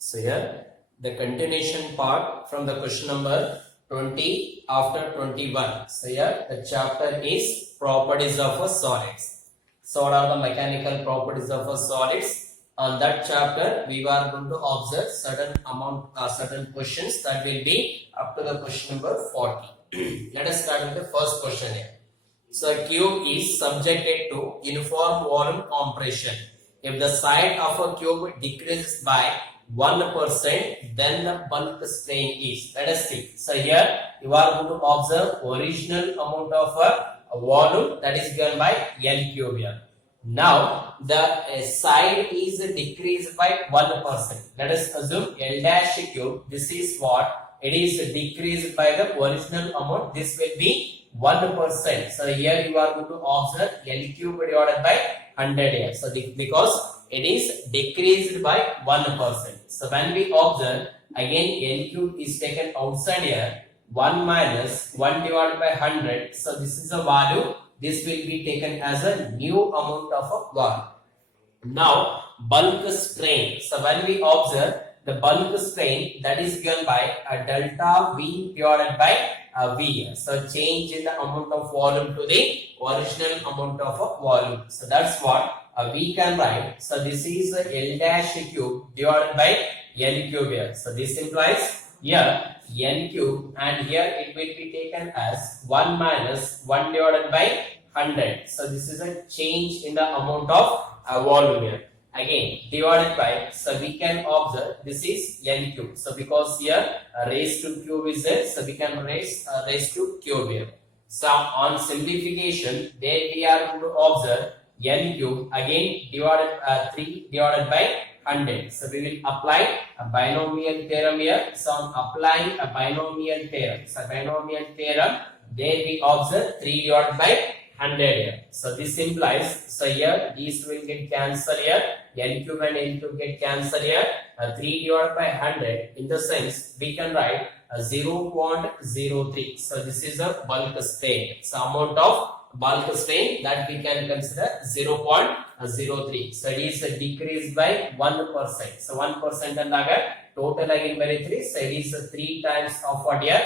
So here the continuation part from the question number 20 after 21. So here the chapter is properties of a solids. So what are the mechanical properties of a solids? On that chapter we are going to observe certain questions that will be up to the question number 40. Let us start with the first question here. So a cube is subjected to uniform volume compression. If the side of a cube decreases by 1%, then the bulk strain is. Let us see. So here you are going to observe original amount of a volume that is given by L cube here. Now the side is decreased by 1%. Let us assume L dash cube. This is what it is decreased by the original amount. This will be 1%. So here you are going to observe L cube divided by 100 here. So because it is decreased by 1%. So when we observe again L cube is taken outside here, 1 minus 1 divided by 100. So this is a value. This will be taken as a new amount of a volume. Now bulk strain. So when we observe the bulk strain, that is given by a delta V divided by a V. So change in the amount of volume to the original amount of a volume. So that's what we can write. So this is L dash cube divided by L cube here. So this implies here N cube, and here it will be taken as 1 minus 1 divided by 100. So this is a change in the amount of volume here. Again divided by, so we can observe this is N cube. So because here raised to cube is there, so we can raise to cube here. So on simplification, there we are going to observe N cube again divided 3 divided by 100. So we will apply a binomial theorem here. So on applying a binomial theorem, there we observe 3 divided by 100 here. So this implies, so here these will get cancelled here, N cube and N cube get cancelled here, 3 divided by 100, in the sense we can write 0.03. So this is a bulk strain. So amount of bulk strain that we can consider 0.03. So it is decreased by 1%. So 1% and total again very 3. So it is 3 times of what here?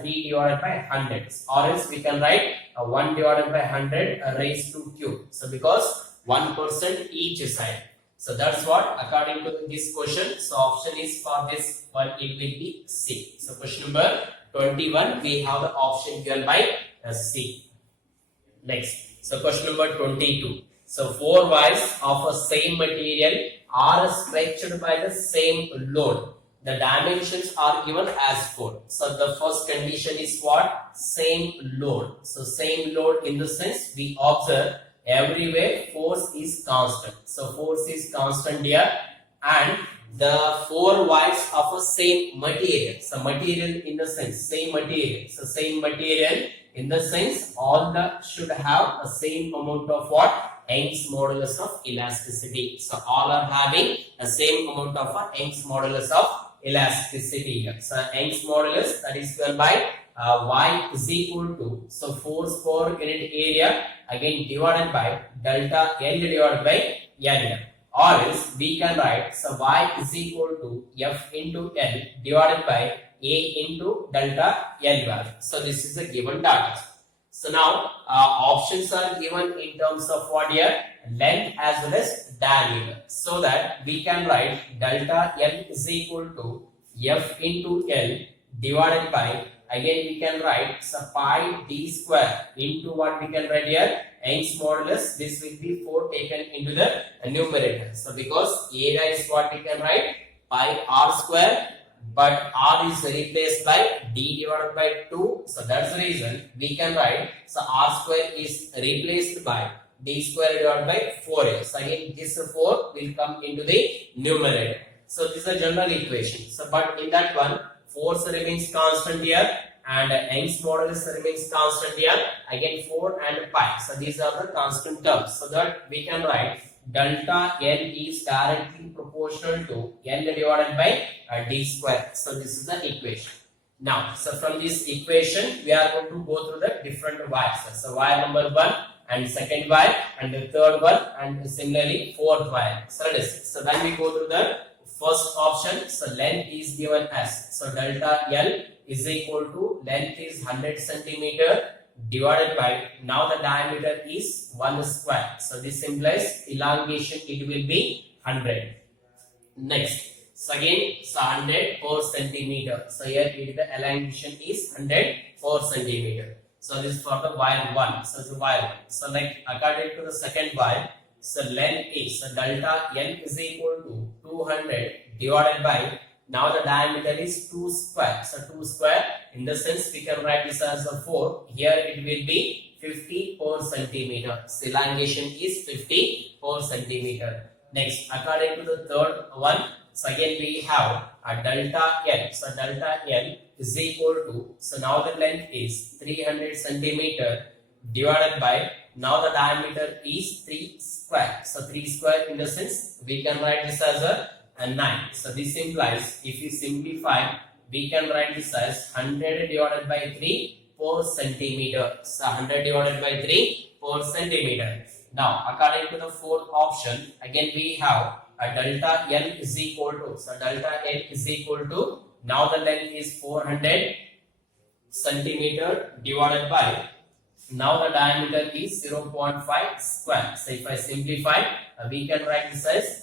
3 divided by 100. Or else we can write 1 divided by 100 raised to cube. So because 1% each side. So that's what according to this question. So option is for this one, it will be C. So question number 21, we have the option given by C. Next, so question number 22. So 4 wires of a same material are stretched by the same load. The dimensions are given as 4. So the first condition is what? Same load. So same load in the sense we observe everywhere force is constant. So force is constant here, and the 4 wires of a same material. So material in the sense same material. So same material in the sense all the should have a same amount of what? Young's modulus of elasticity. So all are having the same amount of Young's modulus of elasticity here. So Young's modulus, that is given by Y is equal to, so force per unit area again divided by delta L divided by N. Or else we can write, so Y is equal to F into L divided by A into delta L value. So this is the given data. So now options are given in terms of what here? Length as well as diameter. So that we can write delta L is equal to F into L divided by, again we can write, so pi d square into what we can write here? Young's modulus. This will be 4 taken into the numerator. So because area is what we can write? Pi r square, but r is replaced by d divided by 2. So that's the reason we can write, so r square is replaced by d square divided by 4a. So again this 4 will come into the numerator. So this is a general equation. So but in that one, force remains constant here and Young's modulus remains constant here. Again 4 and pi. So these are the constant terms. So that we can write delta L is directly proportional to L divided by d square. So this is the equation. Now, so from this equation, we are going to go through the different wires. So wire number 1 and second wire and the third one and similarly fourth wire. So let us see. So when we go through the first option, so length is given as, so delta L is equal to length is 100 centimeter divided by, now the diameter is 1 square, so this implies elongation it will be 100. Next, so again, so 100 per centimeter, so here the elongation is 100 per centimeter. So this is for the wire 1, so the wire 1. So like according to the second wire, so length is, so delta L is equal to 200 divided by, now the diameter is 2 square, so 2 square, in the sense we can write this as a 4, here it will be 50 per centimeter, so elongation is 50 per centimeter. Next, according to the third one, so again we have a delta L, so delta L is equal to, so now the length is 300 centimeter divided by, now the diameter is 3 square, so 3 square, in the sense we can write this as a 9. So this implies, if you simplify, we can write this as 100 divided by 3 per centimeter, so 100 divided by 3 per centimeter. Now according to the fourth option, again we have a delta L is equal to, so delta L is equal to, now the length is 400 centimeter divided by, now the diameter is 0.5 square, so if I simplify, we can write this as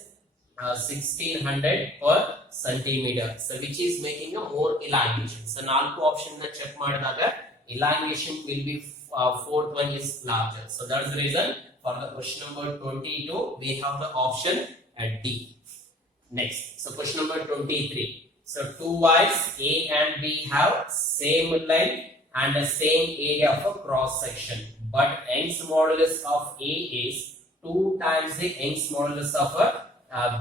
1600 per centimeter, so which is making a more elongation. So ನಾಲ್ಕು option ನ check ಮಾಡಿದಾಗ elongation will be fourth one is larger. So that's the reason for the question number 22 we have the option at D. Next, so question number 23. So two wires A and B have same length and the same area of a cross section, but Young's modulus of A is 2 times the Young's modulus of a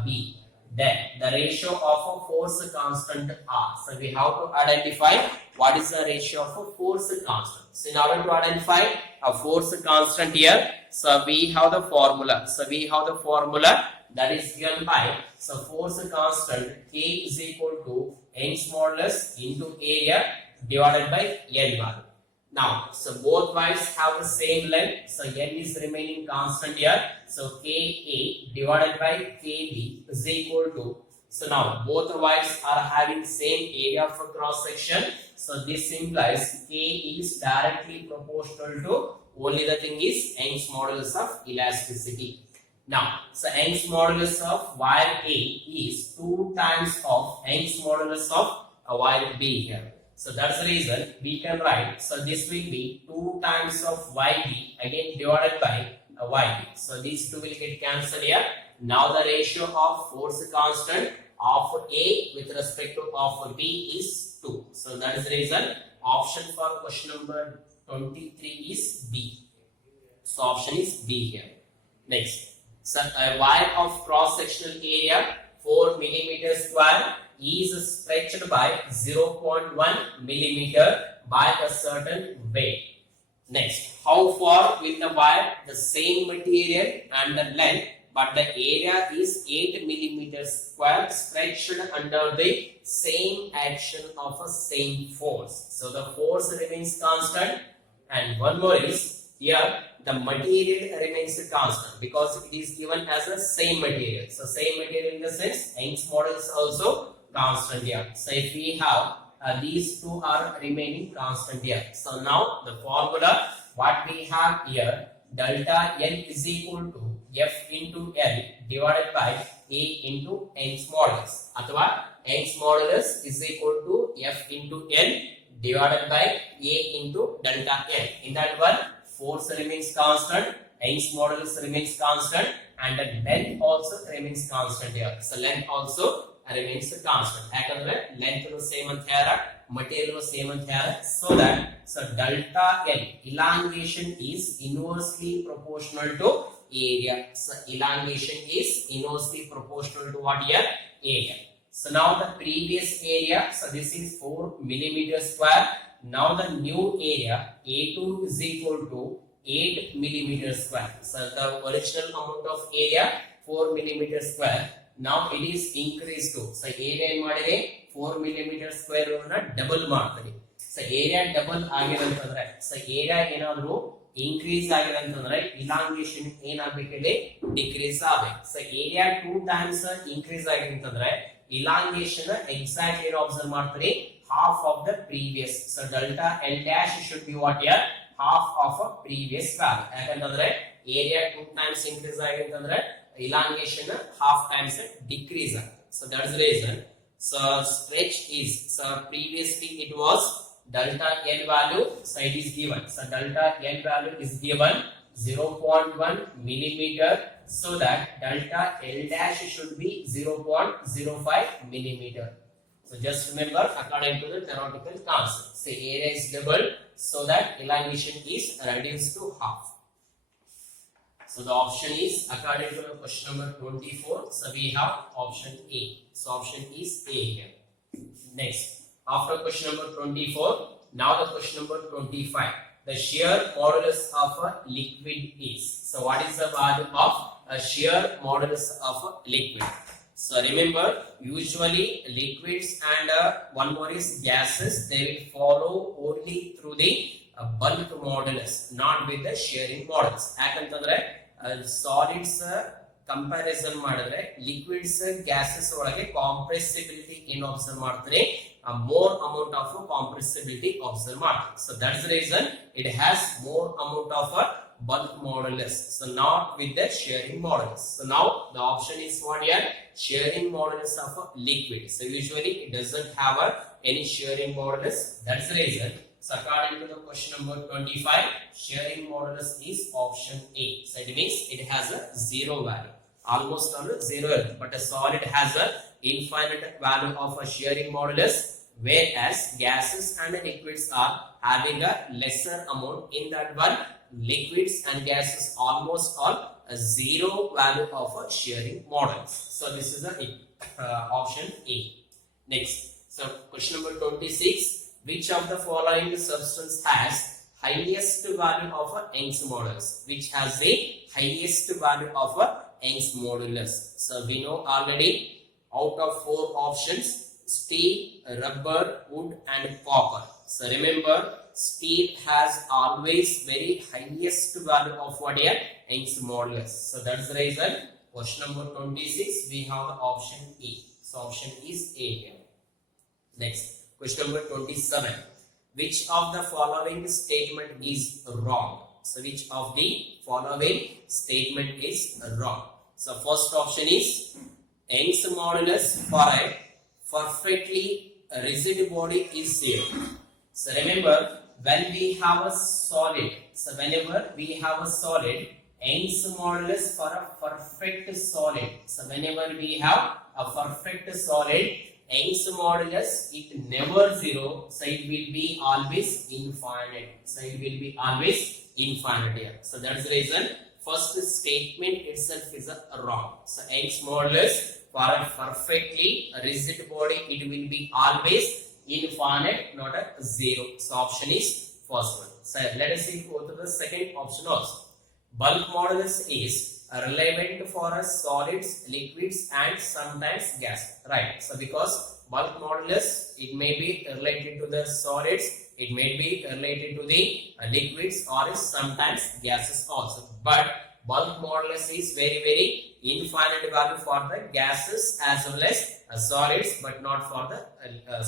B. Then the ratio of a force constant R. So we have to identify what is the ratio of a force constant. So in order to identify a force constant here, so we have the formula. So we have the formula that is given by, so force constant K is equal to Young's modulus into area divided by N bar. Now, so both wires have the same length, so N is remaining constant here, so Ka divided by Kb is equal to, so now both wires are having same area of cross section, so this implies K is directly proportional to, only the thing is Young's modulus of elasticity. Now, so Young's modulus of wire A is 2 times of Young's modulus of wire B here. So that's the reason we can write, so this will be 2 times of YB again divided by YB. So these two will get cancelled here. Now the ratio of force constant of A with respect to of B is 2. So that is the reason option for question number 23 is B. So option is B here. Next, so a wire of cross sectional area 4 millimeter square is stretched by 0.1 millimeter by a certain weight. Next, how far will the wire, the same material and the length, but the area is 8 millimeters square stretched under the same action of a same force. So the force remains constant, and one more is here the material remains constant because it is given as a same material. So same material in the sense Young's modulus also constant here. So if we have these two are remaining constant here. So now the formula what we have here, delta L is equal to F into L divided by A into Young's modulus. अथवा Young's modulus is equal to F into L divided by A into delta L. In that one, force remains constant, Young's modulus remains constant, and the length also remains constant here. So length also remains constant. ಯಾಕಂದ್ರೆ length same ಅಂತ ಹೇಳ್ಯಾರ, material same ಅಂತ ಹೇಳ್ಯಾರ, so that so delta L elongation is inversely proportional to area. So elongation is inversely proportional to what here? Area. So now the previous area, so this is 4 millimeter square. Now the new area A2 is equal to 8 millimeter square. So the original amount of area 4 millimeter square. Now it is increased to, so area in ಮಾಡಿದ್ರೆ 4 millimeter square ಅನ್ನು double ಮಾಡ್ತೀವಿ. So area double ಆಗಿದೆ ಅಂತಂದ್ರೆ, so area ಏನಾದರೂ increase ಆಗಿದೆ ಅಂತಂದ್ರೆ elongation ಏನಾಗಬೇಕು ಇಲ್ಲಿ ಡಿಕ್ರೀಸ್ ಆಗಬೇಕು. So area 2 times increase ಆಗಿದೆ ಅಂತಂದ್ರೆ elongation exactly observe ಮಾಡ್ತೀರಿ half of the previous. So delta L dash should be what here? Half of a previous value. ಯಾಕಂತಂದ್ರೆ area 2 times increase ಆಗಿತ್ತಂದ್ರೆ elongation half times decrease ಆಗುತ್ತೆ. So that's the reason. So stretch is, so previously it was delta L value, so it is given. So delta L value is given 0.1 millimeter, so that delta L dash should be 0.05 millimeter. So just remember according to the theoretical concept. Say area is doubled, so that elongation is reduced to half. So the option is according to the question number 24. So we have option A. So option is A here. Next, after question number 24, now the question number 25. The shear modulus of a liquid is. So what is the value of a shear modulus of a liquid? So remember, usually liquids and one more is gases, they will follow only through the bulk modulus, not with the shearing modulus. ಯಾಕಂತಂದ್ರೆ solids comparison ಮಾಡಿದ್ರೆ liquids gases ಒಳಗೆ compressibility ಏನು observe ಮಾಡ್ತಾರೆ, more amount of compressibility observe ಮಾಡ್ತಾರೆ. So that's the reason it has more amount of bulk modulus, so not with the shearing modulus. So now the option is what here? Shearing modulus of a liquid. So usually it doesn't have any shearing modulus. That's the reason. So according to the question number 25, shearing modulus is option A. So it means it has a zero value, almost on a zero, but a solid has a infinite value of a shearing modulus, whereas gases and liquids are having a lesser amount. In that one, liquids and gases almost all a zero value of a shearing modulus. So this is the option A. Next, so question number 26. Which of the following substance has highest value of a Young's modulus? Which has the highest value of a Young's modulus? So we know already out of 4 options, steel, rubber, wood and copper. So remember, steel has always very highest value of what here? Young's modulus. So that's the reason question number 26 we have the option E. So option is A here. Next, question number 27. Which of the following statement is wrong? So which of the following statement is wrong? So first option is Young's modulus for a perfectly rigid body is 0. So remember, when we have a solid, so whenever we have a solid, Young's modulus for a perfect solid. So whenever we have a perfect solid, Young's modulus it never 0, so it will be always infinite. So it will be always infinite here. So that's the reason first statement itself is wrong. So Young's modulus for a perfectly rigid body it will be always infinite, not a 0. So option is first one. So let us see go to the second option also. Bulk modulus is relevant for solids, liquids and sometimes gas. Right. So because bulk modulus it may be related to the solids, it may be related to the liquids or sometimes gases also. But bulk modulus is very infinite value for the gases as well as solids, but not for the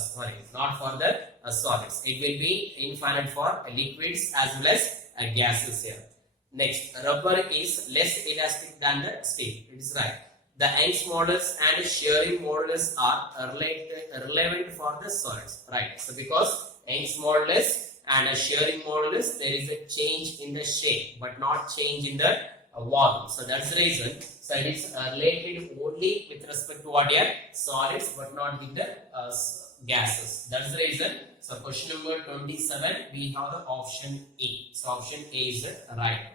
solids. It will be infinite for liquids as well as gases here. Next, rubber is less elastic than the steel. It is right. The Young's modulus and shearing modulus are relevant for the solids. Right. So because Young's modulus and shearing modulus, there is a change in the shape, but not change in the volume. So that's the reason. So it is related only with respect to what here? Solids, but not with the gases. That's the reason. So question number 27, we have the option A. So option A is right.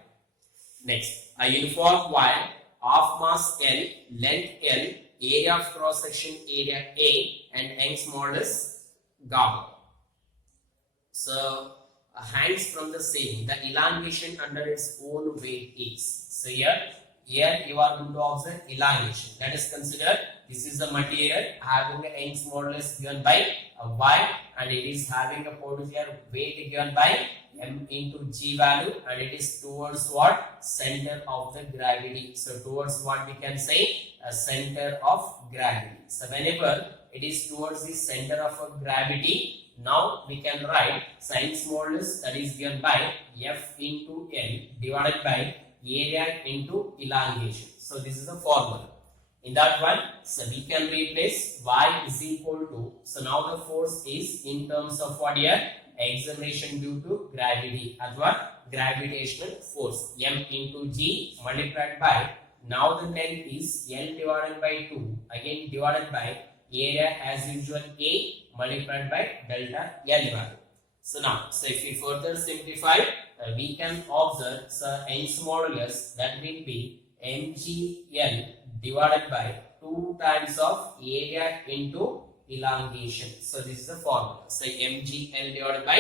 Next, a uniform wire of mass L, length L, area of cross section area A, and Young's modulus gamma. So hangs from the ceiling, the elongation under its own weight is. So here you are going to observe elongation. That is considered this is the material having a Young's modulus given by y, and it is having a particular weight given by m into g value, and it is towards what? Center of the gravity. So towards what we can say? A center of gravity. So whenever it is towards the center of a gravity, now we can write Young's modulus, that is given by F into L divided by area into elongation. So this is the formula. In that one, so we can replace y is equal to, so now the force is in terms of what here? Acceleration due to gravity, or gravitational force, m into g multiplied by, now the length is L divided by 2, again divided by area as usual A multiplied by delta L value. So now, so if we further simplify, we can observe Young's modulus, that will be mgl divided by 2 times of area into elongation. So this is the formula. So mgl divided by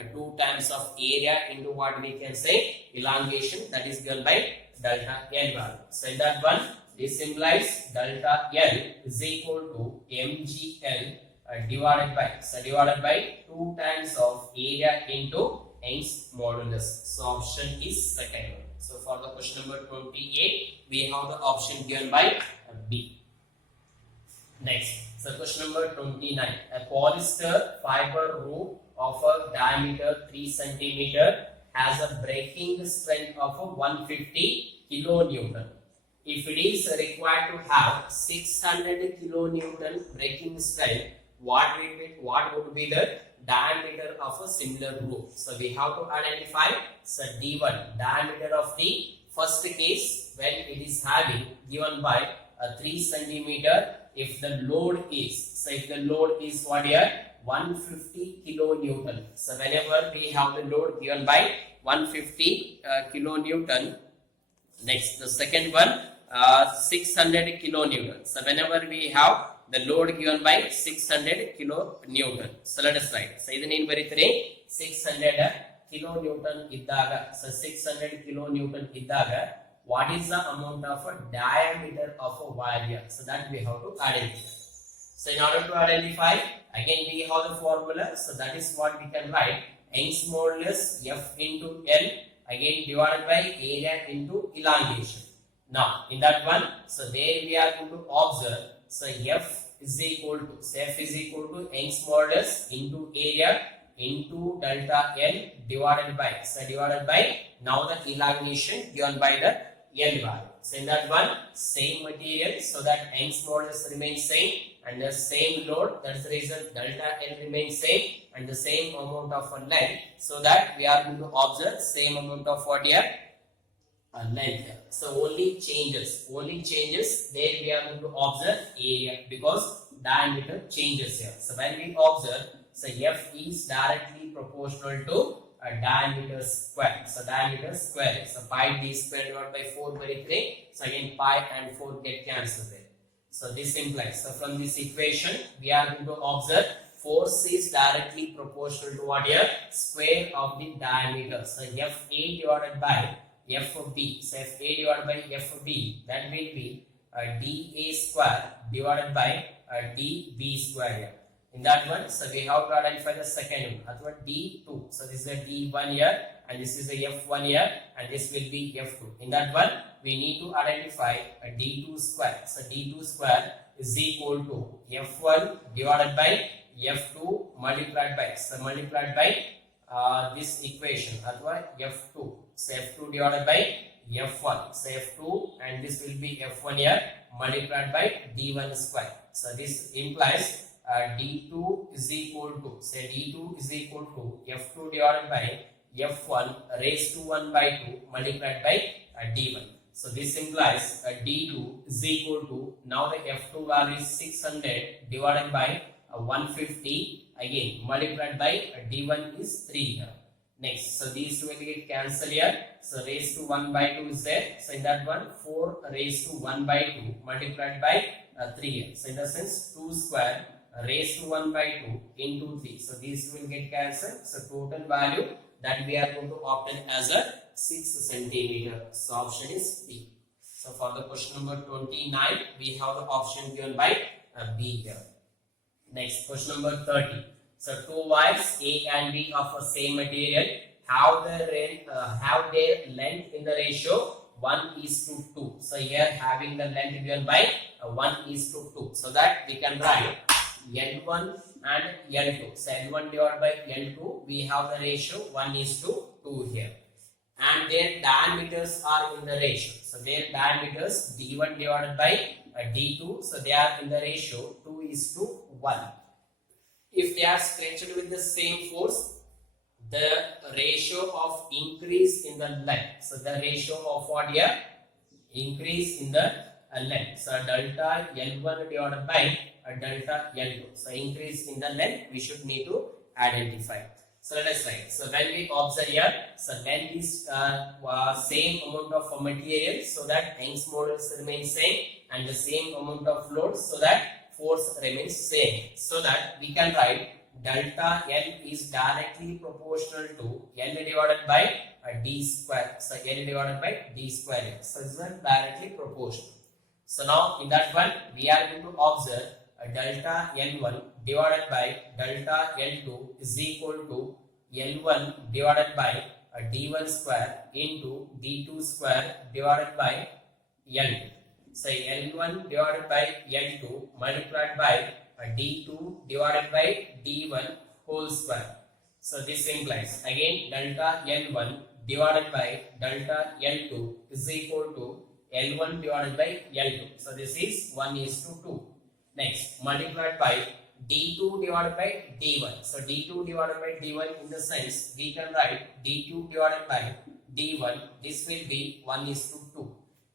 2 times of area into what we can say? Elongation, that is given by delta L value. So in that one, this implies delta L is equal to mgl divided by 2 times of area into Young's modulus. So option is second one. So for the question number 28, we have the option given by B. Next, so question number 29. A polyester fiber roof of a diameter 3 cm has a breaking strength of 150 kilonewton. If it is required to have 600 kilonewton breaking strength, what would be the diameter of a similar roof? So we have to identify D1, diameter of the first case when it is having given by a 3 centimeter. If the load is, what here? 150 kilonewton. So whenever we have the load given by 150 kilonewton, next the second one 600 kilonewton. So whenever we have the load given by 600 kilonewton. So let us write. So this is 600 kilonewton iddaga. So 600 kilonewton iddaga, what is the amount of a diameter of a wire? So that we have to identify. So in order to identify, again we have the formula. So that is what we can write. Young's modulus F into L, again divided by area into elongation. Now in that one, so there we are going to observe, so F is equal to Young's modulus into area into delta L divided by now the elongation given by the L value. So in that one, same material, so that Young's modulus remains same, and the same load, that's the reason delta L remains same, and the same amount of length, so that we are going to observe same amount of what here? Length here. So only changes, there we are going to observe area, because diameter changes here. So when we observe, so F is directly proportional to a diameter square. So diameter square. So pi d square divided by 4 by 3. So again pi and 4 get cancelled there. So this implies, so from this equation we are going to observe force is directly proportional to what here? Square of the diameter. So FA divided by FB. So FA divided by FB, that will be dA square divided by dB square here. In that one, so we have to identify the second one, or D2. So this is a D1 here, and this is a F1 here, and this will be F2. In that one, we need to identify a D2 square. So D2 square is equal to F1 divided by F2 multiplied by this equation, or F2. So F2 divided by F1. So F2, and this will be F1 here multiplied by D1 square. So this implies D2 is equal to, say D2 is equal to F2 divided by F1 raised to 1 by 2 multiplied by D1. So this implies D2 is equal to, now the F2 value is 600 divided by 150, again multiplied by D1 is 3 here. Next, so these two will get cancelled here. So raised to 1 by 2 is there. So in that one, 4 raised to 1 by 2 multiplied by 3 here. So in the sense, 2 square raised to 1 by 2 into 3. So these will get cancelled. So total value that we are going to obtain as a 6 centimeter. So option is B. So for the question number 29, we have the option given by B here. Next, question number 30. So two wires A and B of the same material have their length in the ratio 1:2. So here having the length given by 1:2, so that we can write L1 and L2. So L1 divided by L2, we have the ratio 1:2 here, and their diameters are in the ratio. So their diameters D1 divided by D2, so they are in the ratio 2:1. If they are stretched with the same force, the ratio of increase in the length. So the ratio of what here? Increase in the length. So delta L1 divided by delta L2. So increase in the length we should need to identify. So let us write. So when we observe here, so length is same amount of material, so that Young's modulus remains same, and the same amount of load, so that force remains same. So that we can write delta L is directly proportional to L divided by D square. So L divided by D square. So it's directly proportional. So now in that one we are going to observe delta L1 divided by delta L2 is equal to L1 divided by D1 square into D2 square divided by L2. So L1 divided by L2 multiplied by D2 divided by D1 whole square. So this implies again delta L1 divided by delta L2 is equal to L1 divided by L2. So this is 1:2. Next, multiplied by D2 divided by D1. So D2 divided by D1, in the sense we can write D2 divided by D1. This will be 1:2.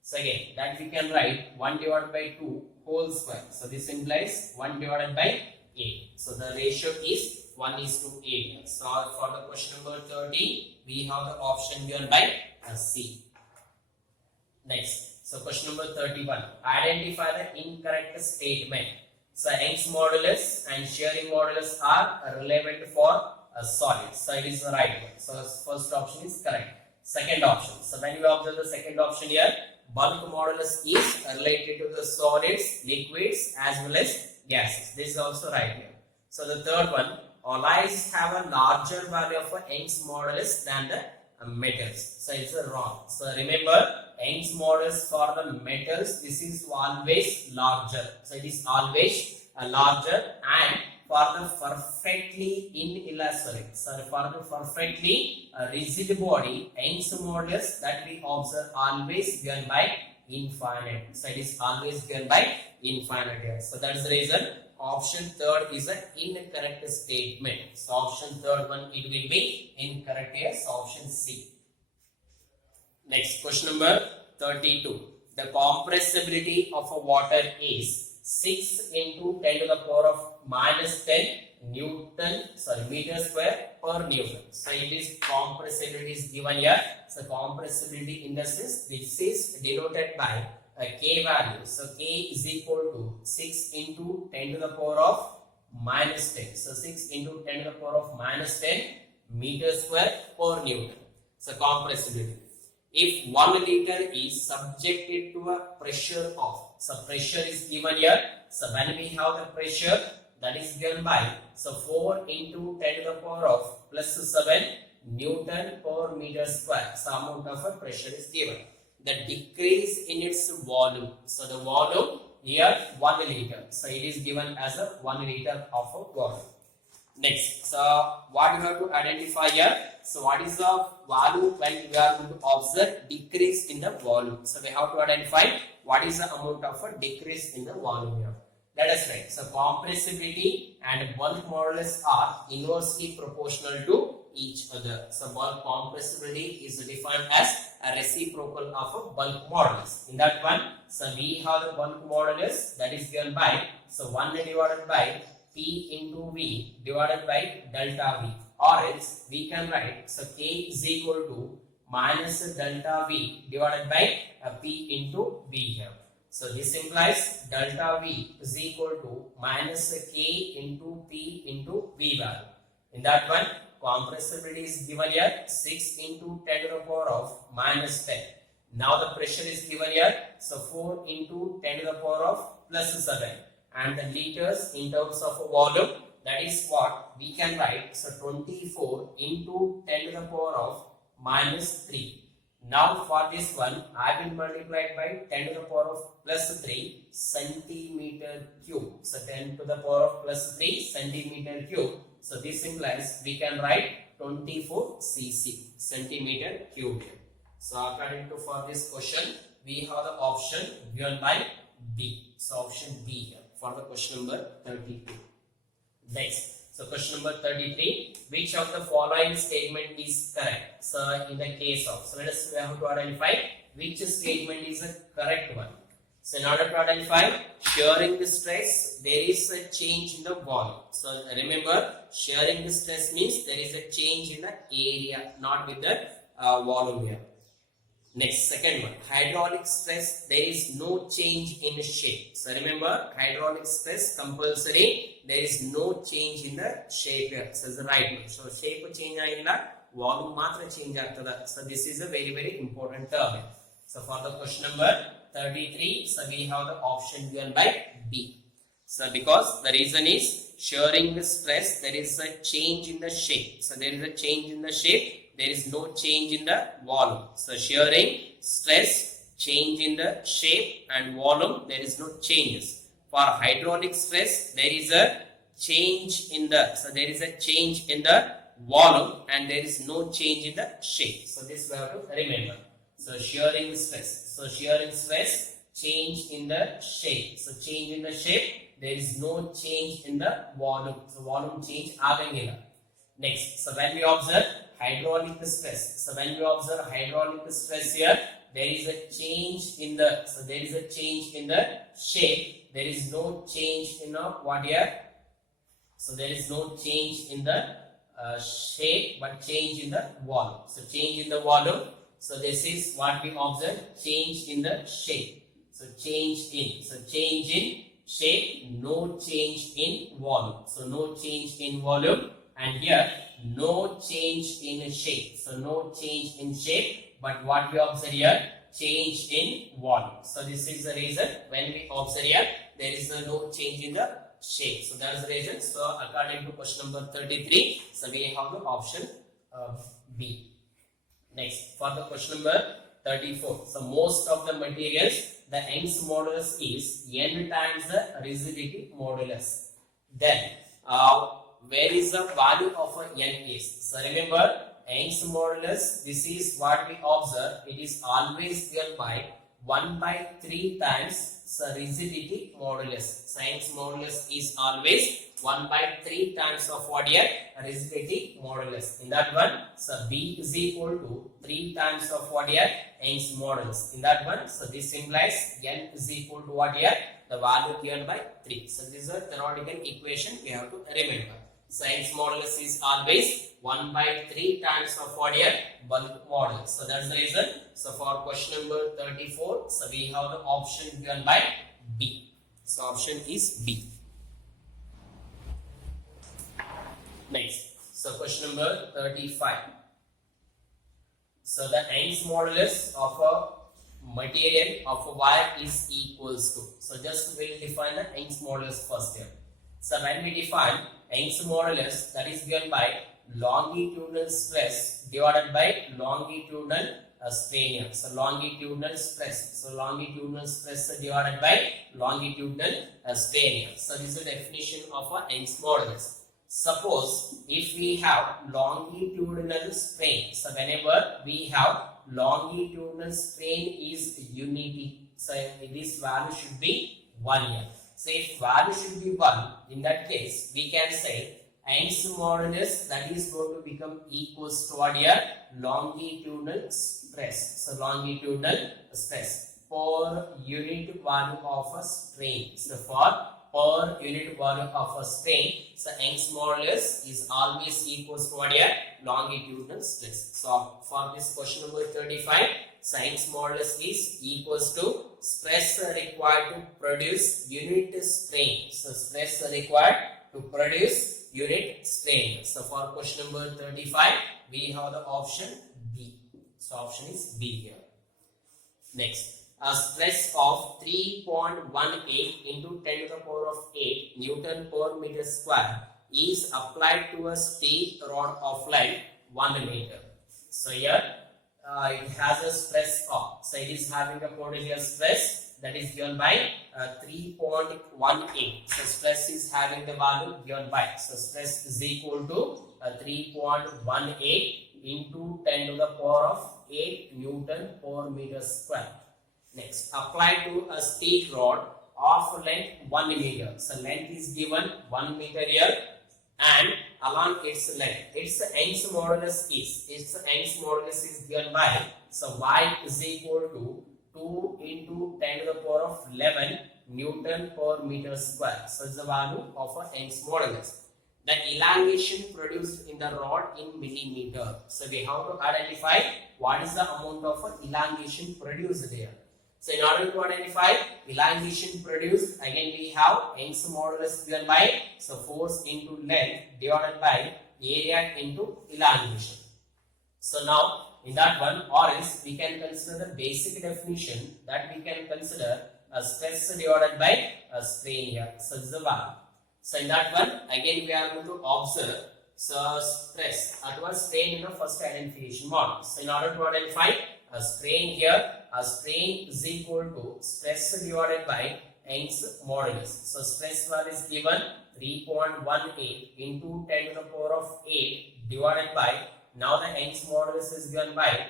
So again, that we can write 1 divided by 2 whole square. So this implies 1 divided by 8. So the ratio is 1:8. So for the question number 30, we have the option given by C. Next, so question number 31. Identify the incorrect statement. So Young's modulus and shearing modulus are relevant for a solid. So it is the right one. So first option is correct. Second option. So when you observe the second option here, bulk modulus is related to the solids, liquids as well as gases. This is also right here. So the third one, alloys have a larger value of Young's modulus than the metals. So it's wrong. So remember, Young's modulus for the metals, this is always larger. So it is always larger, and for the perfectly inelastic, so for the perfectly rigid body, Young's modulus that we observe always given by infinite. So it is always given by infinite here. So that is the reason option third is an incorrect statement. So option third one, it will be incorrect here. So option C. Next, question number 32. The compressibility of a water is 6 into 10 to the power of minus 10 meter square per Newton. So it is compressibility is given here. So compressibility indices, which is denoted by a K value. So K is equal to 6 into 10 to the power of minus 10. So 6 into 10 to the power of minus 10 meter square per Newton. So compressibility. If 1 liter is subjected to a pressure of, so pressure is given here. So when we have the pressure, that is given by, so 4 into 10 to the power of plus 7 Newton per meter square. So amount of a pressure is given. The decrease in its volume. So the volume here 1 liter. So it is given as a 1 liter of a water. Next, so what you have to identify here? So what is the value when we are going to observe decrease in the volume? So we have to identify what is the amount of a decrease in the volume here. Let us write. So compressibility and bulk modulus are inversely proportional to each other. So bulk compressibility is defined as a reciprocal of a bulk modulus. In that one, so we have the bulk modulus that is given by, so 1 divided by P into V divided by delta V, or else we can write, so K is equal to minus delta V divided by P into V here. So this implies delta V is equal to minus K into P into V value. In that one, compressibility is given here 6 into 10 to the power of minus 10. Now the pressure is given here, so 4 into 10 to the power of plus 7. And the liters in terms of volume, that is what we can write. So 24 into 10 to the power of minus 3. Now for this one, I will multiply by 10 to the power of plus 3 centimeter cube. So 10 to the power of plus 3 centimeter cube. So this implies we can write 24 cc centimeter cube. So according to for this question, we have the option given by B. So option B here for the question number 32. Next, so question number 33, which of the following statement is correct? So in the case of, so let us have to identify which statement is the correct one. So in order to identify sharing the stress, there is a change in the volume. So remember, sharing the stress means there is a change in the area, not with the volume here. Next, second one, hydraulic stress, there is no change in shape. So remember, hydraulic stress compulsory, there is no change in the shape here. So it's the right one. So shape change ayilla, volume matra change agtada. So this is a very, very important term. So for the question number 33, so we have the option given by B. So because the reason is sharing the stress, there is a change in the shape. So there is a change in the shape. There is no change in the volume. So sharing stress, change in the shape and volume, there is no changes. For hydraulic stress, there is a change in the, so there is a change in the volume and there is no change in the shape. So this we have to remember. So sharing stress. So sharing stress, change in the shape. So change in the shape, there is no change in the volume. So volume change agangilla. Next, so when we observe hydraulic stress, so when we observe hydraulic stress here, there is a change in the, so there is a change in the shape, there is no change in the what here, so there is no change in the shape but change in the volume. So change in the volume, so this is what we observe, change in the shape. So change in, so change in shape, no change in volume. So no change in volume. And here, no change in shape. So no change in shape, but what we observe here, change in volume. So this is the reason when we observe here, there is no change in the shape. So that is the reason. So according to question number 33, so we have the option B. Next, for the question number 34. So most of the materials, the Young's modulus is n times the rigidity modulus. Then, where is the value of a n is? So remember, Young's modulus, this is what we observe, it is always given by 1 by 3 times so rigidity modulus. So Young's modulus is always 1 by 3 times of what here? Rigidity modulus. In that one, so B is equal to 3 times of what here? Young's modulus. In that one, so this implies n is equal to what here? The value given by 3. So this is a theoretical equation we have to remember. So Young's modulus is always 1 by 3 times of what here? Bulk modulus. So that's the reason. So for question number 34, so we have the option given by B. So option is B. Next, so question number 35. So the Young's modulus of a material of a wire is equals to. So just we'll define the Young's modulus first here. So when we define Young's modulus, that is given by longitudinal stress divided by longitudinal strain here. So longitudinal stress. So longitudinal stress divided by longitudinal strain here. So this is the definition of a Young's modulus. Suppose if we have longitudinal strain, so whenever we have longitudinal strain is unity, so this value should be 1 here. So if value should be 1, in that case we can say Young's modulus, that is going to become equals to what here? Longitudinal stress. So longitudinal stress per unit value of a strain. So for per unit value of a strain, so Young's modulus is always equals to what here? Longitudinal stress. So for this question number 35, so Young's modulus is equals to stress required to produce unit strain. So stress required to produce unit strain. So for question number 35, we have the option B. So option is B here. Next. A stress of 3.18 into 10 to the power of 8 Newton per meter square is applied to a steel rod of length 1 meter. So here it has a stress of, so it is having a potential stress that is given by 3.18. So stress is having the value given by, so stress is equal to 3.18 into 10 to the power of 8 Newton per meter square. Next, apply to a steel rod of length 1 meter. So length is given 1 meter here, and along its length, its Young's modulus is given by, so y is equal to 2 into 10 to the power of 11 Newton per meter square. So it's the value of a Young's modulus. The elongation produced in the rod in millimeter. So we have to identify what is the amount of elongation produced there. So in order to identify elongation produced, again we have Young's modulus given by, so force into length divided by area into elongation. So now in that one, or else we can consider the basic definition that we can consider a stress divided by a strain here. So this is the value. So in that one, again we are going to observe so stress or strain in the first identification model. So in order to identify a strain here, a strain is equal to stress divided by Young's modulus. So stress value is given 3.18 into 10 to the power of 8 divided by, now the Young's modulus is given by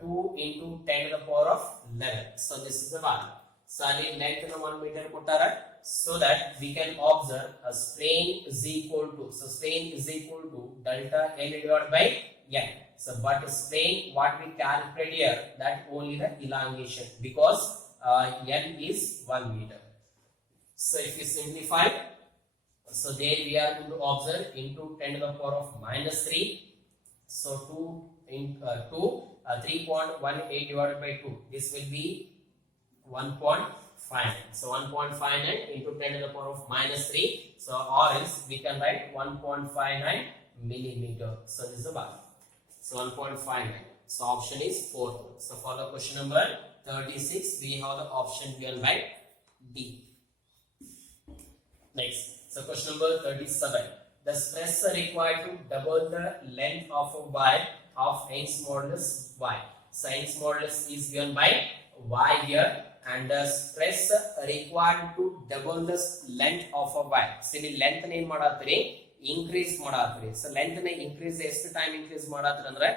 2 into 10 to the power of 11. So this is the value. So length in 1 meter puttara, so that we can observe a strain is equal to, so strain is equal to delta L divided by N. So but strain what we calculate here, that only the elongation, because N is 1 meter. So if you simplify, so there we are going to observe into 10 to the power of minus 3. So 3.18 divided by 2. This will be 1.59. So 1.59 into 10 to the power of minus 3. So or else we can write 1.59 millimeter. So this is the value. So 1.59. So option is 4th. So for the question number 36, we have the option given by D. Next, so question number 37. The stress required to double the length of a wire of Young's modulus y. So Young's modulus is given by y here, and the stress required to double the length of a wire. So in length ne increase ಮಾಡಾತ್ರಿ. So length ne increase ಎಷ್ಟು time increase ಮಾಡಾತ್ರಿ ಅಂದ್ರೆ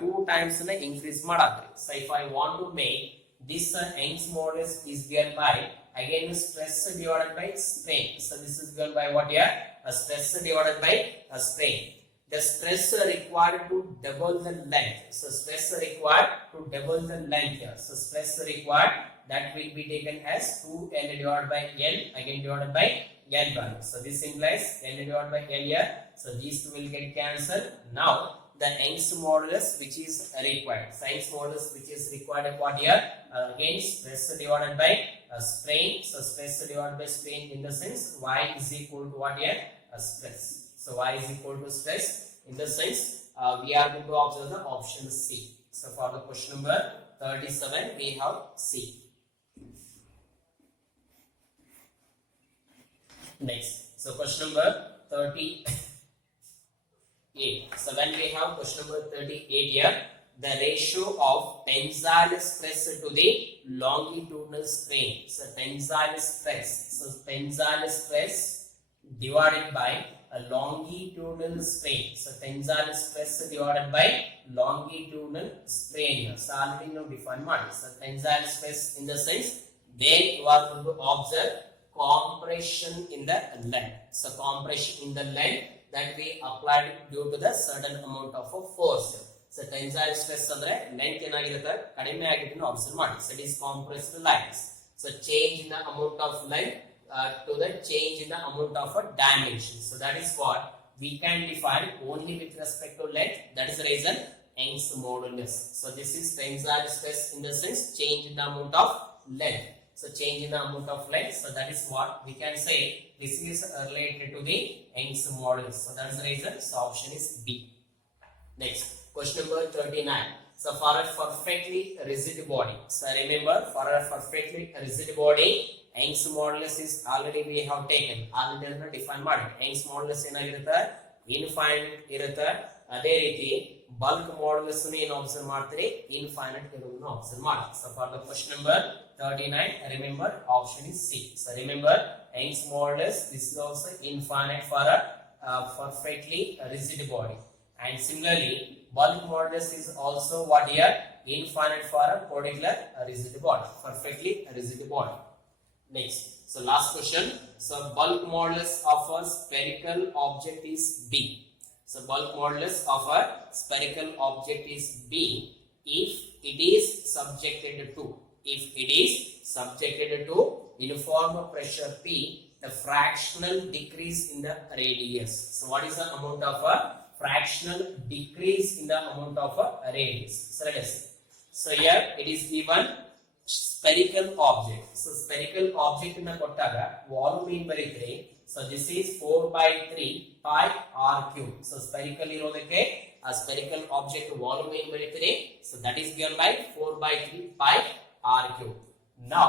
2 times ne increase ಮಾಡಾತ್ರಿ. So if I want to make this Young's modulus is given by, again stress divided by strain. So this is given by what here? A stress divided by a strain. The stress required to double the length. So stress required to double the length here. So stress required, that will be taken as 2L divided by L, again divided by L value. So this implies L divided by L here. So these two will get cancelled. Now the Young's modulus which is required. So Young's modulus which is required what here? Again stress divided by strain. So stress divided by strain in the sense y is equal to what here? Stress. So y is equal to stress. In the sense we are going to observe the option C. So for the question number 37 we have C. Next, so question number 38. So when we have question number 38 here, the ratio of tensile stress to the longitudinal strain. So tensile stress. So tensile stress divided by a longitudinal strain. So tensile stress divided by longitudinal strain. So already now define ಮಾಡಿ. So tensile stress in the sense, then you are going to observe compression in the length. So compression in the length that we applied due to the certain amount of a force. So tensile stress andre length ಏನಾಗಿರುತ್ತೆ ಕಡಿಮೆ ಆಗಿದ್ದನ್ನು observe ಮಾಡಿ. So it is compressed lines. So change in the amount of length to the change in the amount of a dimension. So that is what we can define only with respect to length. That is the reason Young's modulus. So this is tensile stress in the sense change in the amount of length. So change in the amount of length. So that is what we can say. This is related to the Young's modulus. So that is the reason. So option is B. Next, question number 39. So for a perfectly rigid body. So remember, for a perfectly rigid body, Young's modulus is already we have taken. Already define ಮಾಡಿ. Young's modulus ಏನಾಗಿರುತ್ತೆ? Infinite ಇರುತ್ತೆ. ಅದೇ ರೀತಿ bulk modulus ಏನು observe ಮಾಡ್ತೀರಿ? Infinite ಇರೋದನ್ನ observe ಮಾಡಿ. So for the question number 39, remember option is C. So remember Young's modulus, this is also infinite for a perfectly rigid body. And similarly, bulk modulus is also what here? Infinite for a particular rigid body, perfectly rigid body. Next, so last question. So bulk modulus of a spherical object is B. So bulk modulus of a spherical object is B if it is subjected to uniform pressure P, the fractional decrease in the radius. So what is the amount of a fractional decrease in the amount of a radius? So let us see. So here it is given spherical object. So spherical object in the kottaga volume in baritre. So this is 4/3 pi r cube. So spherical irodakke a spherical object volume in baritre. So that is given by 4/3 pi r cube. Now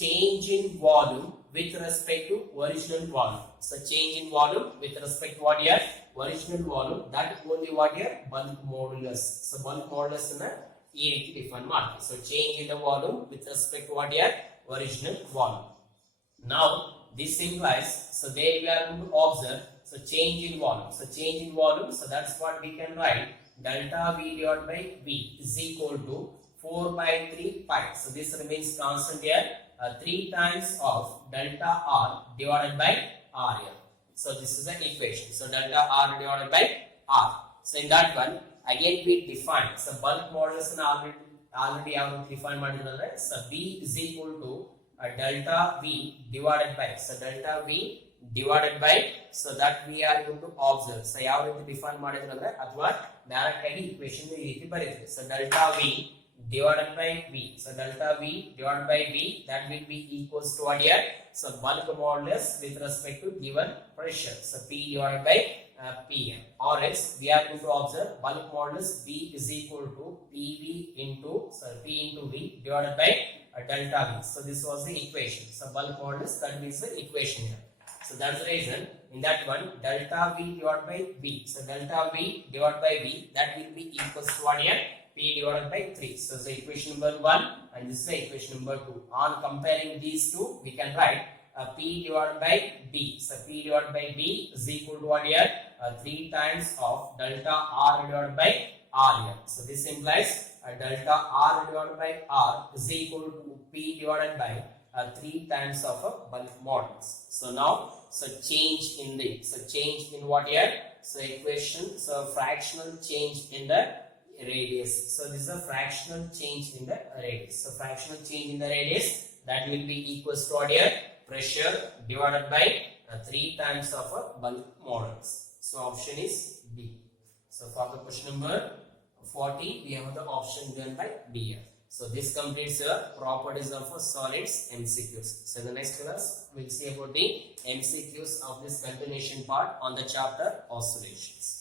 change in volume with respect to original volume. So change in volume with respect to what here? Original volume. That only what here? Bulk modulus. So bulk modulus in the ಈ ರೀತಿ define ಮಾಡ್ತೀವಿ. So change in the volume with respect to what here? Original volume. Now this implies, so there we are going to observe, so change in volume. So change in volume, so that's what we can write, delta V divided by V is equal to 4/3 pi. So this remains constant here, 3 times of delta R divided by R here. So this is the equation. So delta R divided by R. So in that one, again we define, so bulk modulus already have defined ಮಾಡಿದ್ರೆ, so B is equal to delta V divided by, so delta V divided by, so that we are going to observe. So ಯಾವ ರೀತಿ define ಮಾಡಿದ್ರೆ ಅಂದ್ರೆ ಅಥವಾ direct ಆಗಿ equation ಈ ರೀತಿ ಬರೀತೀವಿ. So delta V divided by V, so delta V divided by V, that will be equals to what here? So bulk modulus with respect to given pressure, so P divided by Pm, or else we are going to observe bulk modulus B is equal to PV into, P into V divided by delta V. So this was the equation. So bulk modulus, that is the equation here. So that's the reason in that one delta V divided by V. So delta V divided by V, that will be equals to what here? P divided by 3. So the equation number 1 and this is the equation number 2. On comparing these two, we can write P divided by D. So P divided by D is equal to what here? 3 times of delta R divided by R here. So this implies delta R divided by R is equal to P divided by 3 times of a bulk modulus. So now, so change in the, so change in what here? So equation, so fractional change in the radius. So this is a fractional change in the radius. So fractional change in the radius, that will be equals to what here? Pressure divided by 3 times of a bulk modulus. So option is B. So for the question number 40, we have the option given by B here. So this completes the properties of solids MCQs. So in the next class, we'll see about the MCQs of this continuation part on the chapter oscillations.